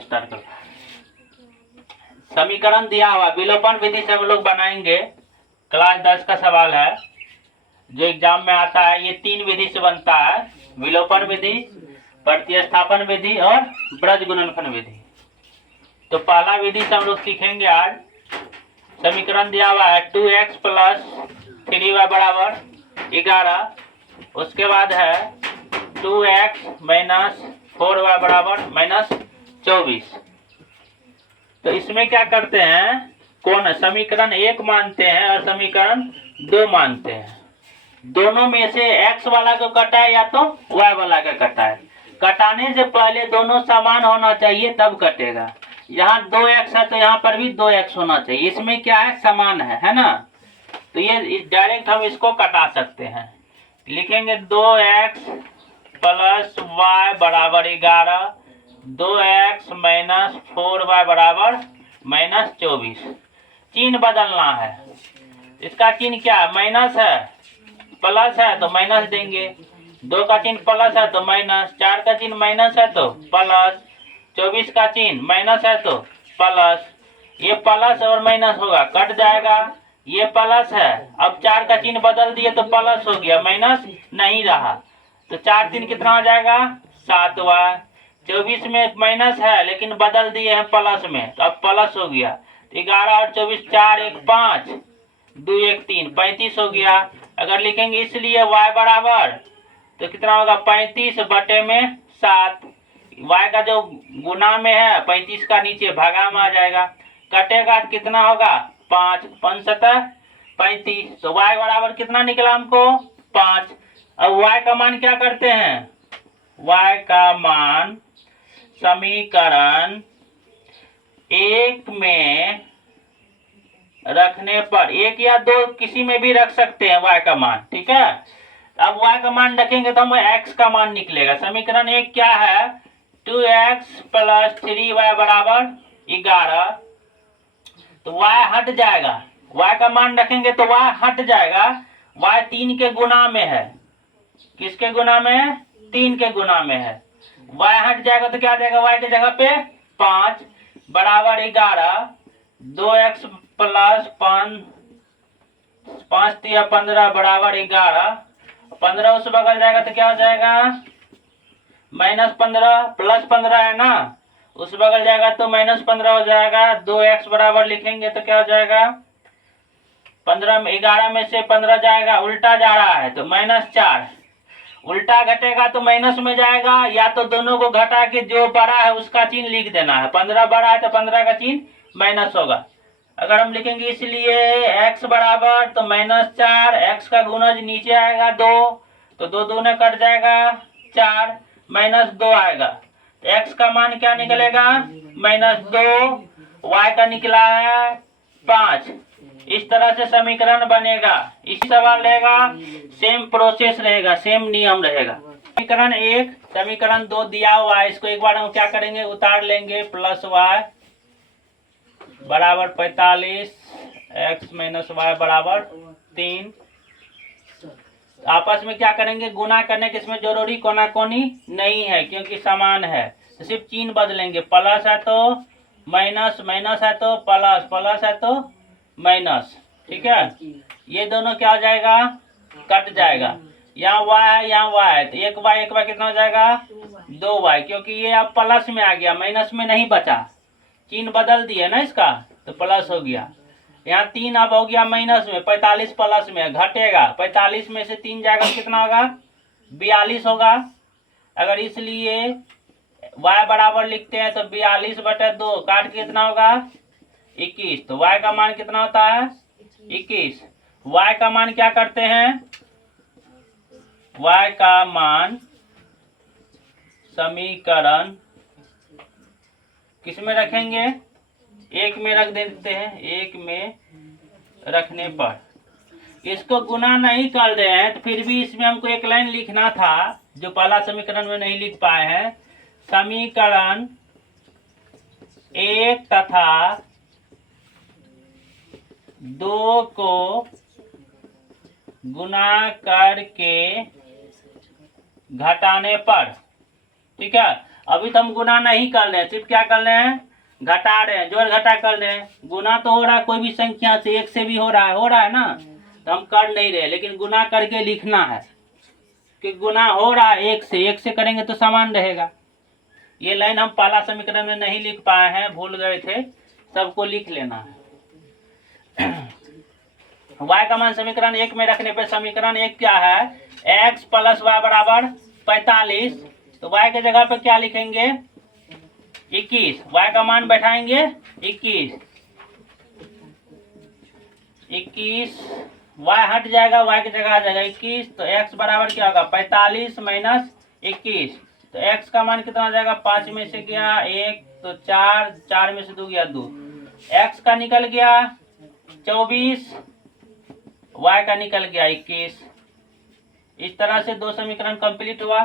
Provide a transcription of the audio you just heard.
Start करो। समीकरण दिया हुआ विलोपन विधि से हम लोग बनाएंगे। क्लास 10 का सवाल है जो एग्जाम में आता है। ये 3 विधि से बनता है, विलोपन विधि, प्रतिस्थापन विधि और ब्रज गुणनफल विधि। तो पहला विधि से हम लोग सीखेंगे आज। समीकरण दिया हुआ है 2x प्लस 3y बराबर 11। उसके बाद है 2x माइनस 4y बराबर माइनस 24। तो इसमें क्या करते हैं, कौन समीकरण 1 मानते हैं और समीकरण 2 मानते हैं। दोनों में से x वाला को कटाए या तो y वाला का कटाए। कटाने से पहले दोनों समान होना चाहिए तब कटेगा। यहाँ 2x है तो यहाँ पर भी 2x होना चाहिए। इसमें क्या है, समान है ना। तो ये डायरेक्ट हम इसको कटा सकते हैं। लिखेंगे 2x प्लस y बराबर 11, 2x माइनस 4y बराबर माइनस 24। चिन्ह बदलना है। इसका चिन्ह क्या है, माइनस है, प्लस है तो माइनस देंगे। 2 का चिन्ह प्लस है तो माइनस, 4 का चिन्ह माइनस है तो प्लस, 24 का चिन्ह माइनस है तो प्लस। ये प्लस और माइनस होगा, कट जाएगा। ये प्लस है, अब 4 का चिन्ह बदल दिए तो प्लस हो गया, माइनस नहीं रहा। तो 4 3 कितना हो जाएगा, 7y। 24 में माइनस है लेकिन बदल दिए हैं प्लस में, तो अब प्लस हो गया। 11 और 24, 4 1 5, 2 1 3, 35 हो गया। अगर लिखेंगे इसलिए y बराबर तो कितना होगा, 35 बटे में 7। y का जो गुना में है 35 का नीचे भागा में आ जाएगा। कटेगा तो कितना होगा, 5 5 7 35। तो y बराबर कितना निकला हमको, 5। अब y का मान क्या करते हैं, y का मान समीकरण 1 में रखने पर, 1 या 2 किसी में भी रख सकते हैं y का मान, ठीक है। अब y का मान रखेंगे तो हमें x का मान निकलेगा। समीकरण 1 क्या है, 2x प्लस 3y बराबर 11। तो y हट जाएगा, y का मान रखेंगे तो y हट जाएगा। y 3 के गुना में है, किसके गुना में है, 3 के गुना में है। y हट जाएगा तो क्या आ जाएगा, y के जगह पे 5 बराबर 11। 2x प्लस 5 5 3 15 बराबर 11। 15 उस बगल जाएगा तो क्या हो जाएगा, माइनस 15, प्लस 15 है ना, उस बगल जाएगा तो माइनस 15 हो जाएगा। 2x बराबर लिखेंगे तो क्या हो जाएगा, 15 में 11 में से 15 जाएगा, उल्टा जा रहा है तो -4। उल्टा घटेगा तो माइनस में जाएगा, या तो दोनों को घटा के जो बड़ा है उसका चिन्ह लिख देना है। 15 बड़ा है तो 15 का चिन्ह माइनस होगा। अगर हम लिखेंगे इसलिए x बराबर तो -4, x का गुणज नीचे आएगा 2, तो 2 दूने कट जाएगा 4, -2 आएगा। तो x का मान क्या निकलेगा, -2, y का निकला है 5। इस तरह से समीकरण बनेगा। इसी सवाल रहेगा, सेम प्रोसेस रहेगा, सेम नियम रहेगा। समीकरण 1, समीकरण 2 दिया हुआ है, इसको एक बार हम क्या करेंगे, उतार लेंगे। प्लस y बराबर 45, x माइनस y बराबर 3। आपस में क्या करेंगे, गुना करने के, इसमें जरूरी कोना कोनी नहीं है क्योंकि समान है। तो सिर्फ चिन्ह बदलेंगे, प्लस है तो माइनस, माइनस है तो प्लस, प्लस है तो माइनस, ठीक है। ये दोनों क्या हो जाएगा, कट जाएगा। यहाँ y है, यहाँ y है, तो एक y कितना हो जाएगा, 2y, क्योंकि ये अब प्लस में आ गया, माइनस में नहीं बचा। चिन्ह बदल दिए ना इसका, तो प्लस हो गया। यहाँ 3 अब हो गया माइनस में, 45 प्लस में घटेगा। 45 में से 3 जाएगा कितना होगा, 42 होगा। अगर इसलिए y बराबर लिखते हैं तो 42 बटे 2 काट के कितना होगा, 21। तो y का मान कितना होता है, 21। y का मान क्या करते हैं, y का मान समीकरण किस में रखेंगे, 1 में रख देते हैं। 1 में रखने पर इसको गुना नहीं कर रहे हैं तो फिर भी इसमें हमको एक लाइन लिखना था जो पहला समीकरण में नहीं लिख पाए हैं। समीकरण 1 तथा 2 को गुना करके घटाने पर, ठीक है। अभी तो हम गुना नहीं कर रहे हैं, सिर्फ क्या कर रहे हैं, घटा रहे हैं, जोड़ घटा कर रहे हैं। गुना तो हो रहा है कोई भी संख्या से, एक से भी हो रहा है ना, तो हम कर नहीं रहे, लेकिन गुना करके लिखना है कि गुना हो रहा है एक से करेंगे तो समान रहेगा। ये लाइन हम पहला समीकरण में नहीं लिख पाए हैं, भूल गए थे, सबको लिख लेना है। y का मान समीकरण 1 में रखने पे समीकरण 1 क्या है, x प्लस वाई बराबर 45, तो y के जगह पे क्या लिखेंगे, 21, y का मान बैठाएंगे 21, y हट जाएगा, y की जगह आ जाएगा 21, तो x बराबर क्या होगा 45 माइनस 21, तो x का मान कितना आ जाएगा, 5 में से गया 1 तो 4, 4 में से 2 गया 2, x का निकल गया 24, y का निकल गया 21। इस तरह से 2 समीकरण कंप्लीट हुआ।